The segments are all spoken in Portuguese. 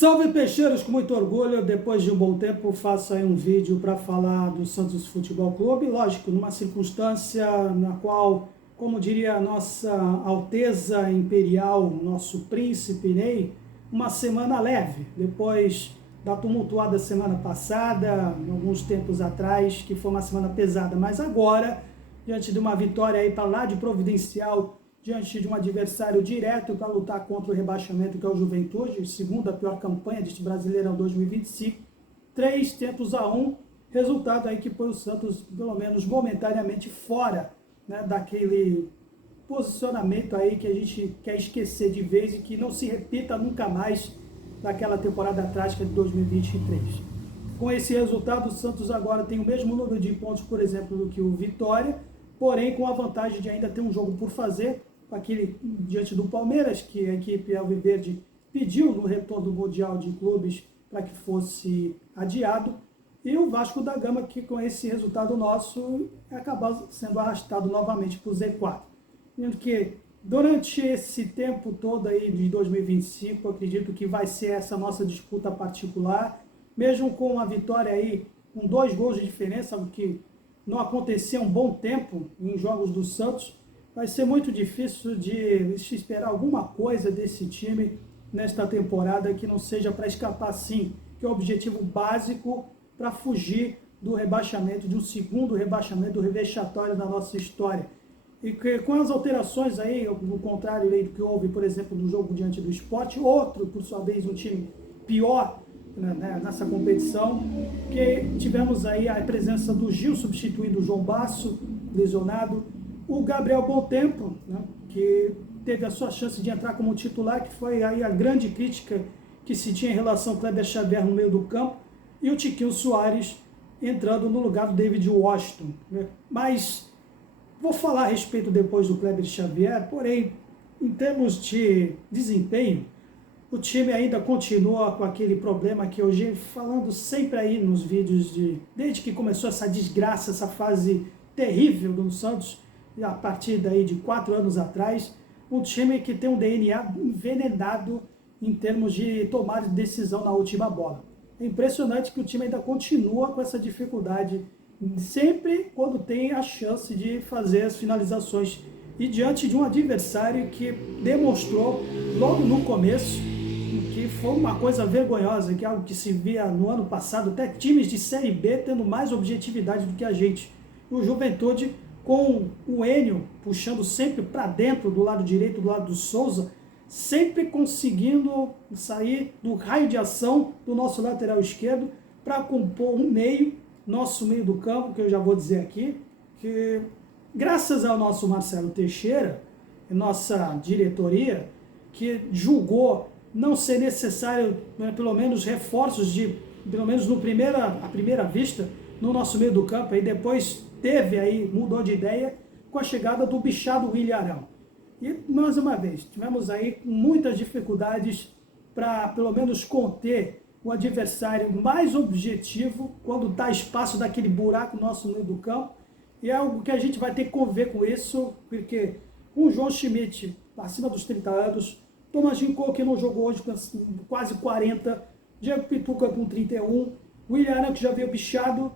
Salve peixeiros, com muito orgulho, depois de um bom tempo faço aí um vídeo para falar do Santos Futebol Clube, lógico, numa circunstância na qual, como diria a nossa Alteza Imperial, nosso príncipe Ney, uma semana leve, depois da tumultuada semana passada, alguns tempos atrás, que foi uma semana pesada, mas agora, diante de uma vitória aí para lá de Providencial, diante de um adversário direto para lutar contra o rebaixamento, que é o Juventude, segunda pior campanha deste Brasileirão 2025, 3-1, resultado aí que põe o Santos, pelo menos momentaneamente, fora, né, daquele posicionamento aí que a gente quer esquecer de vez e que não se repita nunca mais daquela temporada trágica de 2023. Com esse resultado, o Santos agora tem o mesmo número de pontos, por exemplo, do que o Vitória, porém com a vantagem de ainda ter um jogo por fazer, aquele diante do Palmeiras, que a equipe alviverde pediu no retorno do Mundial de Clubes para que fosse adiado, e o Vasco da Gama, que com esse resultado nosso acaba sendo arrastado novamente para o Z4. Sendo que durante esse tempo todo aí de 2025, acredito que vai ser essa nossa disputa particular, mesmo com a vitória aí com 2 gols de diferença, o que não acontecia há um bom tempo em jogos do Santos, vai ser muito difícil de se esperar alguma coisa desse time nesta temporada que não seja para escapar, sim, que é o objetivo básico para fugir do rebaixamento, de um segundo rebaixamento revexatório da nossa história. E que, com as alterações aí, no contrário aí do que houve, por exemplo, no jogo diante do Sport, outro, por sua vez, um time pior, né, nessa competição, que tivemos aí a presença do Gil substituindo o João Basso, lesionado, o Gabriel Bom Tempo, né, que teve a sua chance de entrar como titular, que foi aí a grande crítica que se tinha em relação ao Kleber Xavier no meio do campo, e o Tiquinho Soares entrando no lugar do David Washington, né. Mas vou falar a respeito depois do Kleber Xavier, porém, em termos de desempenho, o time ainda continua com aquele problema que eu venho falando sempre aí nos vídeos, desde que começou essa desgraça, essa fase terrível do Santos, a partir daí de 4 anos atrás, um time que tem um DNA envenenado em termos de tomada de decisão na última bola. É impressionante que o time ainda continua com essa dificuldade, sempre quando tem a chance de fazer as finalizações. E diante de um adversário que demonstrou logo no começo que foi uma coisa vergonhosa, que é algo que se via no ano passado, até times de Série B tendo mais objetividade do que a gente. O Juventude, com o Enio puxando sempre para dentro, do lado direito, do lado do Souza, sempre conseguindo sair do raio de ação do nosso lateral esquerdo para compor um meio, nosso meio do campo, que eu já vou dizer aqui, que graças ao nosso Marcelo Teixeira, nossa diretoria, que julgou não ser necessário, né, pelo menos reforços pelo menos à primeira vista, no nosso meio do campo, e depois mudou de ideia com a chegada do bichado William Arão. E, mais uma vez, tivemos aí muitas dificuldades para, pelo menos, conter o adversário mais objetivo quando dá espaço daquele buraco no nosso meio do campo. E é algo que a gente vai ter que conviver com isso, porque o João Schmidt, acima dos 30 anos, Thomas Ginkgo, que não jogou hoje com quase 40, Diego Pituca com 31, William Arão, que já veio bichado,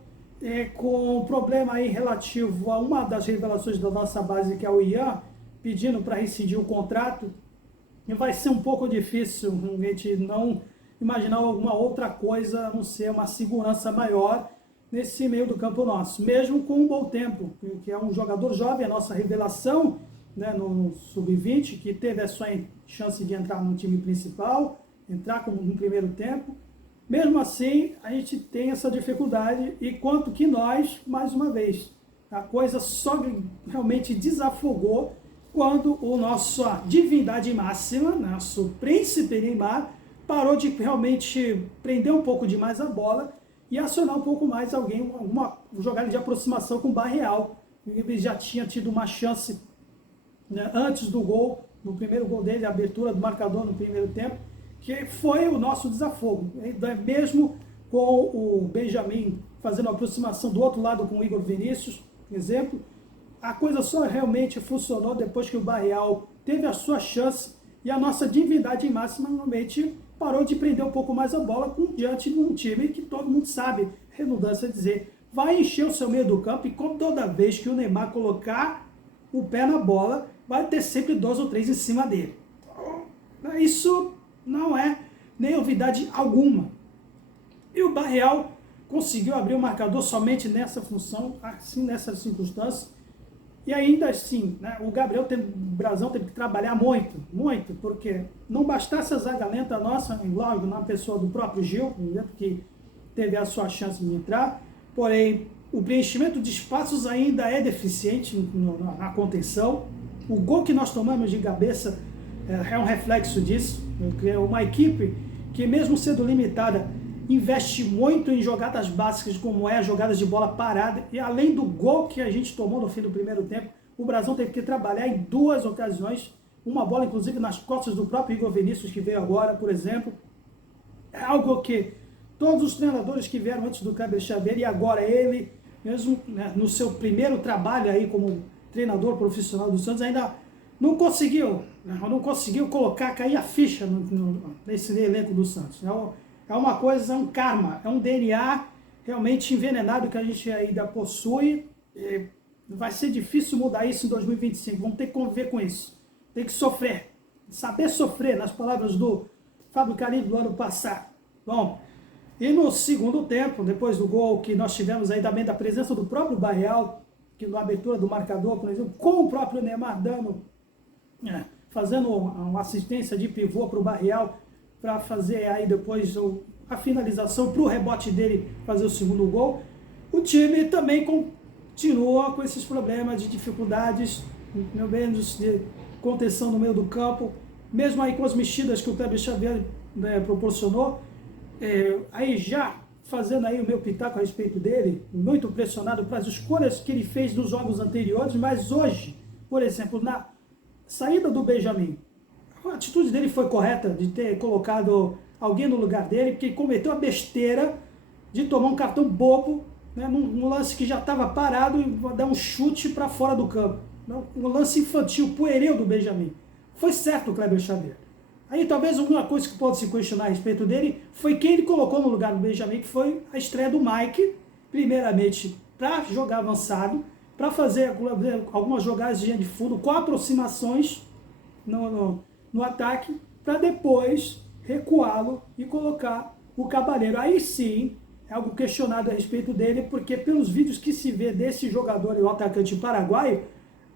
com um problema aí relativo a uma das revelações da nossa base, que é o Ian, pedindo para rescindir o contrato, e vai ser um pouco difícil a gente não imaginar alguma outra coisa, a não ser uma segurança maior nesse meio do campo nosso, mesmo com um bom tempo, que é um jogador jovem, a nossa revelação, né, no Sub-20, que teve a sua chance de entrar no time principal, entrar como no primeiro tempo. Mesmo assim, a gente tem essa dificuldade, e quanto que nós, mais uma vez, a coisa só realmente desafogou quando o nossa divindade máxima, nosso príncipe Neymar, parou de realmente prender um pouco demais a bola e acionar um pouco mais uma jogada de aproximação com o Barreal. Ele já tinha tido uma chance, né, antes do gol, no primeiro gol dele, a abertura do marcador no primeiro tempo, que foi o nosso desafogo. Mesmo com o Benjamin fazendo a aproximação do outro lado com o Igor Vinícius, por exemplo, a coisa só realmente funcionou depois que o Barreal teve a sua chance e a nossa divindade máxima realmente parou de prender um pouco mais a bola diante de um time que todo mundo sabe, redundância dizer, vai encher o seu meio do campo e como toda vez que o Neymar colocar o pé na bola, vai ter sempre 2 ou 3 em cima dele. Então, isso não é nem novidade alguma. E o Barreal conseguiu abrir o marcador somente nessa função, assim, nessa circunstância. E ainda assim, né, o Brazão teve que trabalhar muito, porque não bastasse a zaga lenta nossa, logo na pessoa do próprio Gil, que teve a sua chance de entrar, porém o preenchimento de espaços ainda é deficiente na contenção. O gol que nós tomamos de cabeça é um reflexo disso, é uma equipe que mesmo sendo limitada, investe muito em jogadas básicas, como é as jogadas de bola parada, e além do gol que a gente tomou no fim do primeiro tempo, o Brasil teve que trabalhar em 2 ocasiões, uma bola inclusive nas costas do próprio Igor Vinícius, que veio agora, por exemplo. É algo que todos os treinadores que vieram antes do Kleber Xavier, e agora ele, mesmo né, no seu primeiro trabalho aí como treinador profissional do Santos, ainda não conseguiu colocar, cair a ficha nesse elenco do Santos. É uma coisa, é um karma, é um DNA realmente envenenado que a gente ainda possui. E vai ser difícil mudar isso em 2025. Vamos ter que conviver com isso. Tem que sofrer. Saber sofrer, nas palavras do Fábio Carilli do ano passado. Bom, e no segundo tempo, depois do gol que nós tivemos aí também da presença do próprio Barreal, que na abertura do marcador, por exemplo, com o próprio Neymar fazendo uma assistência de pivô para o Barreal, para fazer aí depois a finalização para o rebote dele fazer o segundo gol. O time também continua com esses problemas de dificuldades, pelo menos de contenção no meio do campo, mesmo aí com as mexidas que o Kleber Xavier proporcionou. Aí já fazendo aí o meu pitaco a respeito dele, muito pressionado para as escolhas que ele fez nos jogos anteriores, mas hoje, por exemplo, na saída do Benjamin, a atitude dele foi correta de ter colocado alguém no lugar dele, porque ele cometeu a besteira de tomar um cartão bobo, né, num lance que já estava parado e dar um chute para fora do campo. Um lance infantil, pueril do Benjamin. Foi certo o Kleber Xavier. Aí talvez uma coisa que pode se questionar a respeito dele foi quem ele colocou no lugar do Benjamin, que foi a estreia do Mike, primeiramente para jogar avançado, para fazer algumas jogadas de linha de fundo com aproximações no ataque, para depois recuá-lo e colocar o Cabaleiro. Aí sim, é algo questionado a respeito dele, porque pelos vídeos que se vê desse jogador, o atacante paraguaio,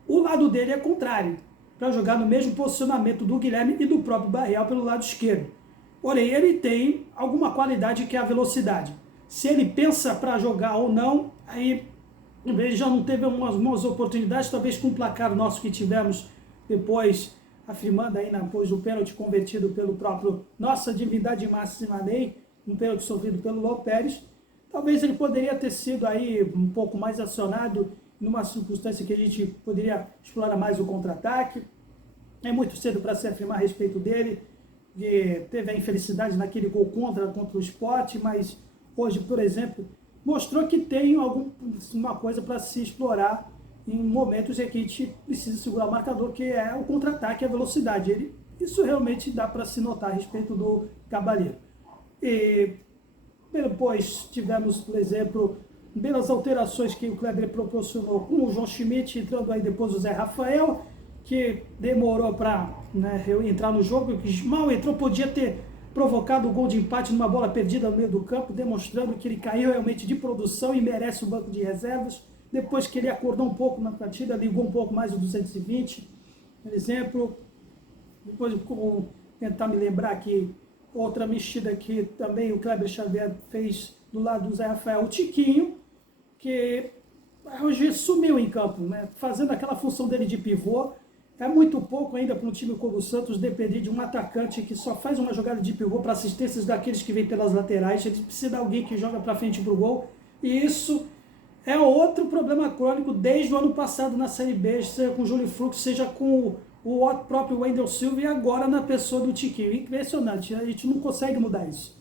o lado dele é contrário, para jogar no mesmo posicionamento do Guilherme e do próprio Barreal pelo lado esquerdo. Porém, ele tem alguma qualidade que é a velocidade. Se ele pensa para jogar ou não, aí ele já não teve umas oportunidades, talvez com o placar nosso que tivemos depois, afirmando aí depois do pênalti convertido pelo próprio nossa divindade máxima Ney, um pênalti sofrido pelo Léo Pérez, talvez ele poderia ter sido aí um pouco mais acionado numa circunstância que a gente poderia explorar mais o contra-ataque. É muito cedo para se afirmar a respeito dele, que teve a infelicidade naquele gol contra o Sport, mas hoje, por exemplo, mostrou que tem uma coisa para se explorar em momentos em que a gente precisa segurar o marcador, que é o contra-ataque e a velocidade. Isso realmente dá para se notar a respeito do Cabaleiro. E depois tivemos, por exemplo, pelas alterações que o Kleber proporcionou com o João Schmidt, entrando aí depois o Zé Rafael, que demorou para entrar no jogo, que mal entrou, podia ter provocado o gol de empate numa bola perdida no meio do campo, demonstrando que ele caiu realmente de produção e merece o banco de reservas. Depois que ele acordou um pouco na partida, ligou um pouco mais o 220, por exemplo. Depois, tentar me lembrar aqui, outra mexida que também o Kleber Xavier fez do lado do Zé Rafael, o Tiquinho, que hoje sumiu em campo, fazendo aquela função dele de pivô. É muito pouco ainda para um time como o Santos depender de um atacante que só faz uma jogada de pivô para assistências daqueles que vêm pelas laterais. Ele precisa de alguém que joga para frente para o gol. E isso é outro problema crônico desde o ano passado na Série B, seja com o Júlio Fux, seja com o próprio Wendel Silva e agora na pessoa do Tiquinho. Impressionante, a gente não consegue mudar isso.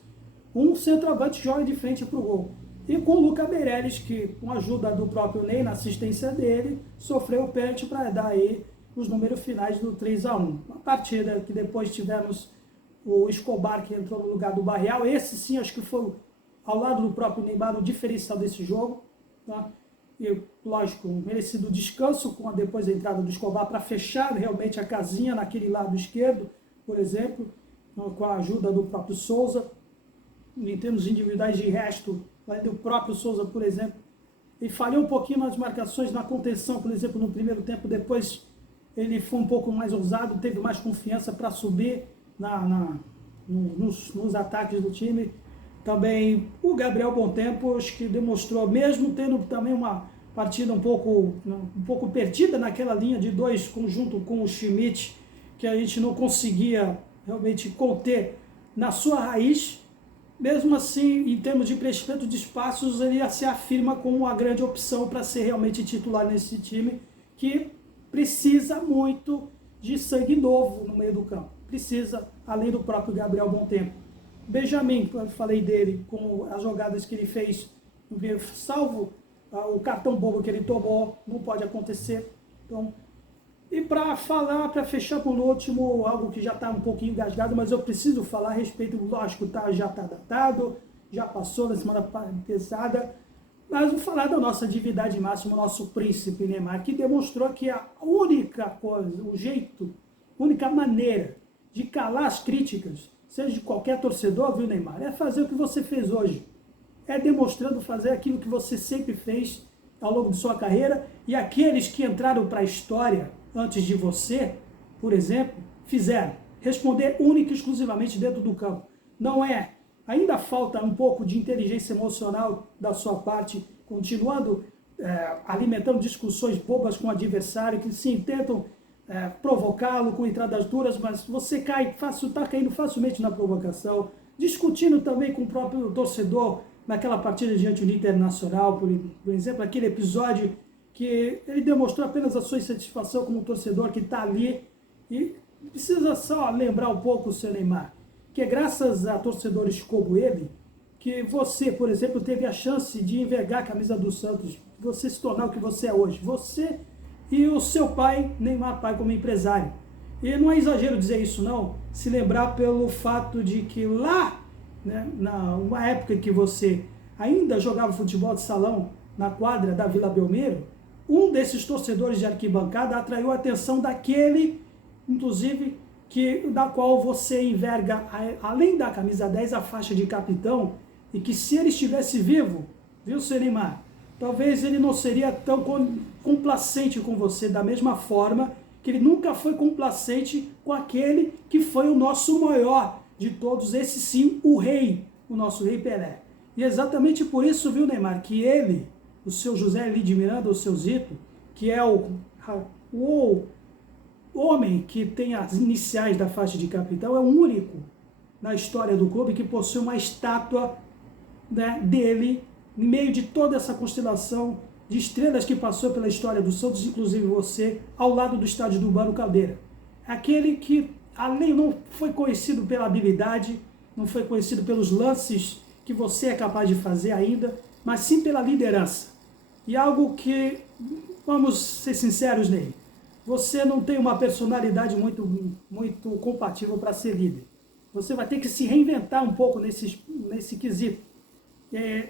Um centroavante joga de frente para o gol. E com o Luca Meireles, que com a ajuda do próprio Ney, na assistência dele, sofreu o pênalti para dar aí os números finais do 3-1. Uma partida que depois tivemos o Escobar, que entrou no lugar do Barreal. Esse sim, acho que foi, ao lado do próprio Neymar, o diferencial desse jogo. Tá? E, lógico, um merecido descanso com depois da entrada do Escobar para fechar realmente a casinha naquele lado esquerdo, por exemplo, com a ajuda do próprio Souza. Em termos individuais de resto, do próprio Souza, por exemplo, ele falhou um pouquinho nas marcações, na contenção, por exemplo, no primeiro tempo. Depois ele foi um pouco mais ousado, teve mais confiança para subir nos ataques do time. Também o Gabriel Bontempo, acho que demonstrou, mesmo tendo também uma partida um pouco perdida naquela linha de dois, conjunto com o Schmidt, que a gente não conseguia realmente conter na sua raiz. Mesmo assim, em termos de preenchimento de espaços, ele se afirma como uma grande opção para ser realmente titular nesse time, que precisa muito de sangue novo no meio do campo. Precisa, além do próprio Gabriel Bontempo. Benjamin, eu falei dele, com as jogadas que ele fez, salvo o cartão bobo que ele tomou, não pode acontecer. Então, e para fechar por último, algo que já está um pouquinho engasgado, mas eu preciso falar a respeito, lógico, já está datado, já passou na semana passada, mas vou falar da nossa divindade máxima, o nosso príncipe Neymar, que demonstrou que a única coisa, a única maneira de calar as críticas, seja de qualquer torcedor, viu, Neymar, é fazer o que você fez hoje. É demonstrando fazer aquilo que você sempre fez ao longo de sua carreira, e aqueles que entraram para a história antes de você, por exemplo, fizeram. Responder única e exclusivamente dentro do campo. Não é. Ainda falta um pouco de inteligência emocional da sua parte, continuando alimentando discussões bobas com o adversário, que sim, tentam provocá-lo com entradas duras, mas você está caindo facilmente na provocação, discutindo também com o próprio torcedor naquela partida diante do Internacional, por exemplo, aquele episódio que ele demonstrou apenas a sua insatisfação como torcedor que está ali, e precisa só lembrar um pouco o seu Neymar, que é graças a torcedores como ele, que você, por exemplo, teve a chance de envergar a camisa do Santos, você se tornar o que você é hoje, você e o seu pai, Neymar pai, como empresário. E não é exagero dizer isso não, se lembrar pelo fato de que lá, né, numa época em que você ainda jogava futebol de salão na quadra da Vila Belmiro, um desses torcedores de arquibancada atraiu a atenção daquele, inclusive, da qual você enverga, além da camisa 10, a faixa de capitão, e que se ele estivesse vivo, viu, seu Neymar, talvez ele não seria tão complacente com você, da mesma forma que ele nunca foi complacente com aquele que foi o nosso maior de todos, esse sim, o rei, o nosso rei Pelé. E exatamente por isso, viu, Neymar, que ele, o seu José Eli de Miranda, o seu Zito, que é o homem que tem as iniciais da faixa de capitão, é o único na história do clube que possui uma estátua, né, dele, em meio de toda essa constelação de estrelas que passou pela história do Santos, inclusive você, ao lado do estádio do Urbano Caldeira. Aquele que, além, não foi conhecido pela habilidade, não foi conhecido pelos lances que você é capaz de fazer ainda, mas sim pela liderança. E algo que, vamos ser sinceros, Ney, você não tem uma personalidade muito compatível para ser líder. Você vai ter que se reinventar um pouco nesse quesito.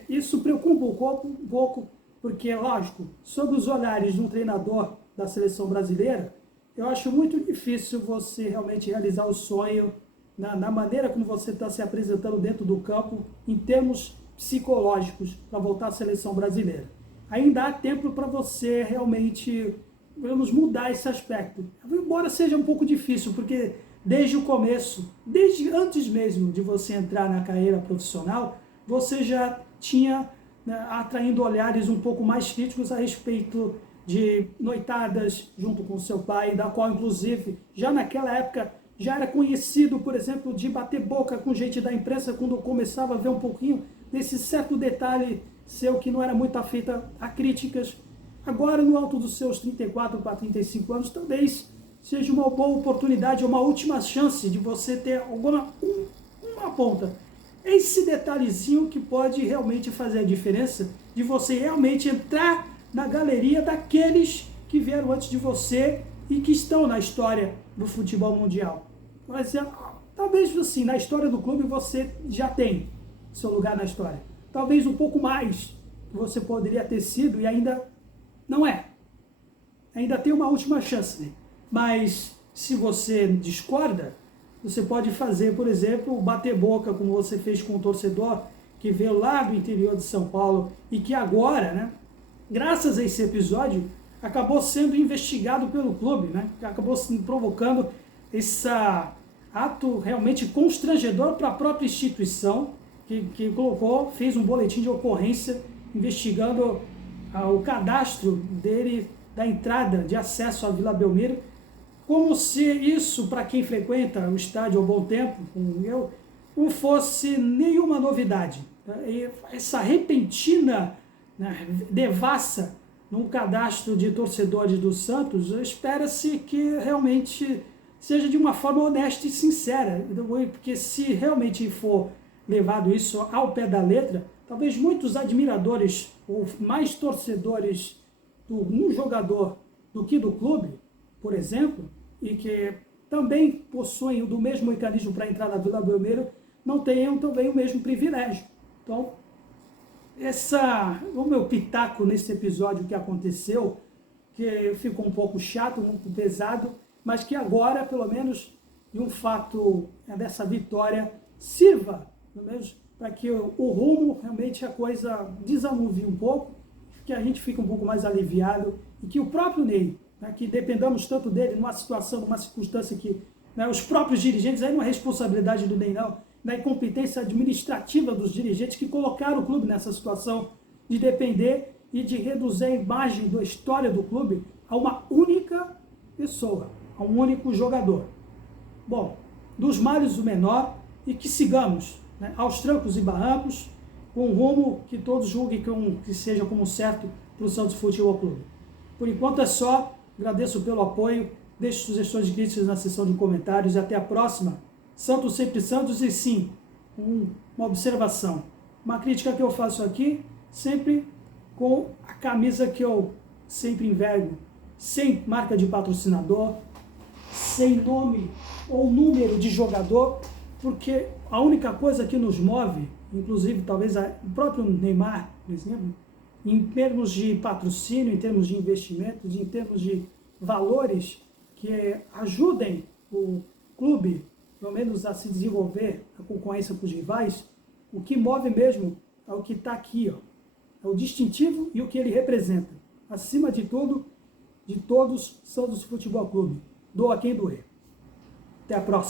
Isso preocupa um pouco, porque, lógico, sob os olhares de um treinador da seleção brasileira, eu acho muito difícil você realmente realizar o sonho na maneira como você está se apresentando dentro do campo, em termos psicológicos, para voltar à seleção brasileira. Ainda há tempo para você realmente, vamos mudar esse aspecto. Embora seja um pouco difícil, porque desde o começo, desde antes mesmo de você entrar na carreira profissional, você já tinha, né, atraindo olhares um pouco mais críticos a respeito de noitadas junto com seu pai, da qual, inclusive, já naquela época, já era conhecido, por exemplo, de bater boca com gente da imprensa quando começava a ver um pouquinho desse certo detalhe seu que não era muito afeito a críticas. Agora, no alto dos seus 34 para 35 anos, talvez seja uma boa oportunidade, uma última chance de você ter uma ponta. Esse detalhezinho que pode realmente fazer a diferença de você realmente entrar na galeria daqueles que vieram antes de você e que estão na história do futebol mundial. Mas talvez assim, na história do clube você já tem seu lugar na história. Talvez um pouco mais que você poderia ter sido e ainda não é. Ainda tem uma última chance. Mas se você discorda, você pode fazer, por exemplo, bater boca, como você fez com o torcedor que veio lá do interior de São Paulo e que agora, né, graças a esse episódio, acabou sendo investigado pelo clube, né, acabou provocando esse ato realmente constrangedor para a própria instituição, que colocou, fez um boletim de ocorrência investigando o cadastro dele, da entrada de acesso à Vila Belmiro, como se isso, para quem frequenta o estádio há um bom tempo, como eu, não fosse nenhuma novidade. E essa repentina, né, devassa no cadastro de torcedores do Santos, espera-se que realmente seja de uma forma honesta e sincera, porque se realmente for levado isso ao pé da letra, talvez muitos admiradores ou mais torcedores um jogador do que do clube, por exemplo, e que também possuem do mesmo mecanismo para entrar na Vila Belmiro, não tenham também o mesmo privilégio. Então, o meu pitaco nesse episódio que aconteceu, que ficou um pouco chato, um pouco pesado, mas que agora, pelo menos, de um fato dessa vitória, sirva, pelo menos, para que o rumo, realmente, a coisa desanuvie um pouco, que a gente fique um pouco mais aliviado e que o próprio Ney, né, que dependamos tanto dele numa situação, numa circunstância que, né, os próprios dirigentes, aí não é responsabilidade do Ney não, na incompetência administrativa dos dirigentes que colocaram o clube nessa situação de depender e de reduzir a imagem da história do clube a uma única pessoa, a um único jogador. Bom, dos males o menor e que sigamos, né, aos trancos e barrancos, com um rumo que todos julguem que seja como certo para o Santos Futebol Clube. Por enquanto é só, agradeço pelo apoio, deixe sugestões de críticas na seção de comentários e até a próxima. Santos sempre Santos e sim, uma observação, uma crítica que eu faço aqui, sempre com a camisa que eu sempre envergo, sem marca de patrocinador, sem nome ou número de jogador, porque a única coisa que nos move, inclusive talvez o próprio Neymar, por exemplo, em termos de patrocínio, em termos de investimentos, em termos de valores que ajudem o clube, pelo menos a se desenvolver a concorrência com os rivais, o que move mesmo é o que está aqui, ó, é o distintivo e o que ele representa. Acima de tudo, de todos, Santos Futebol Clube. Doa quem doer. Até a próxima.